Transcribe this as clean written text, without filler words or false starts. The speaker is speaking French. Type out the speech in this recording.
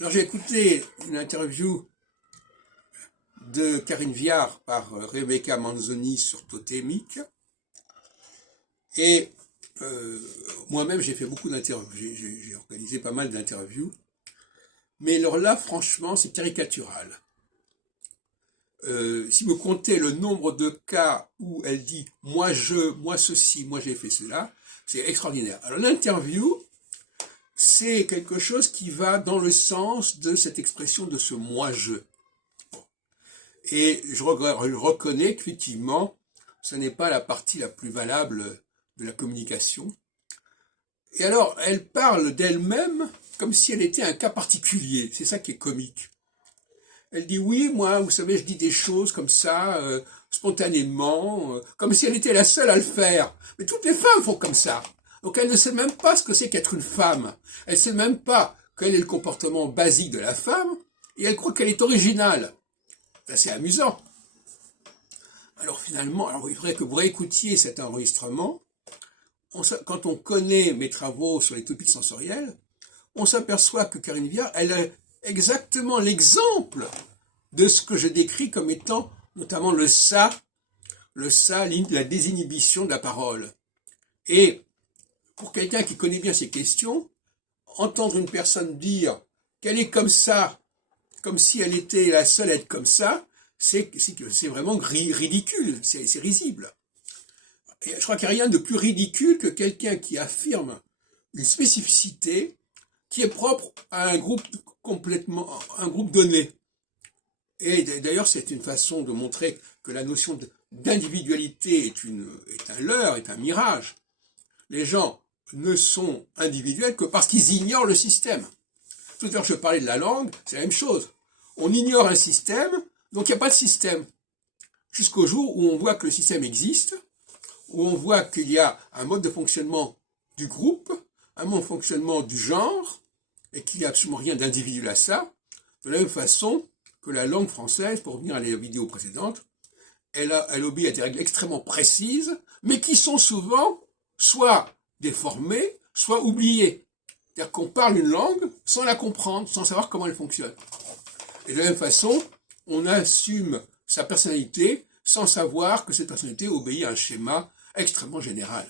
Alors j'ai écouté une interview de Karine Viard par Rebecca Manzoni sur Totémique et moi-même j'ai fait beaucoup d'interviews, j'ai organisé pas mal d'interviews, mais alors là franchement c'est caricatural. Si vous comptez le nombre de cas où elle dit moi ceci, moi j'ai fait cela, c'est extraordinaire. Alors l'interview, c'est quelque chose qui va dans le sens de cette expression de ce moi-je. Et je reconnais qu'effectivement, ce n'est pas la partie la plus valable de la communication. Et alors, elle parle d'elle-même comme si elle était un cas particulier. C'est ça qui est comique. Elle dit oui, moi, vous savez, je dis des choses comme ça, spontanément, comme si elle était la seule à le faire. Mais toutes les femmes font comme ça. Donc elle ne sait même pas ce que c'est qu'être une femme. Elle ne sait même pas quel est le comportement basique de la femme, et elle croit qu'elle est originale. C'est assez amusant. Alors finalement, il faudrait que vous réécoutiez cet enregistrement. Quand on connaît mes travaux sur les topiques sensorielles, on s'aperçoit que Karine Viard, elle a exactement l'exemple de ce que je décris comme étant notamment le ça, la désinhibition de la parole. Et pour quelqu'un qui connaît bien ces questions, entendre une personne dire qu'elle est comme ça, comme si elle était la seule à être comme ça, c'est vraiment ridicule, c'est risible. Et je crois qu'il n'y a rien de plus ridicule que quelqu'un qui affirme une spécificité qui est propre à un groupe donné. Et d'ailleurs, c'est une façon de montrer que la notion d'individualité est un leurre, est un mirage. Les gens ne sont individuels que parce qu'ils ignorent le système. Tout à l'heure, je parlais de la langue, c'est la même chose. On ignore un système, donc il n'y a pas de système. Jusqu'au jour où on voit que le système existe, où on voit qu'il y a un mode de fonctionnement du groupe, un mode de fonctionnement du genre, et qu'il n'y a absolument rien d'individuel à ça, de la même façon que la langue française, pour revenir à la vidéo précédente, elle obéit à des règles extrêmement précises, mais qui sont souvent soit déformées, soit oubliées. C'est-à-dire qu'on parle une langue sans la comprendre, sans savoir comment elle fonctionne. Et de la même façon, on assume sa personnalité sans savoir que cette personnalité obéit à un schéma extrêmement général.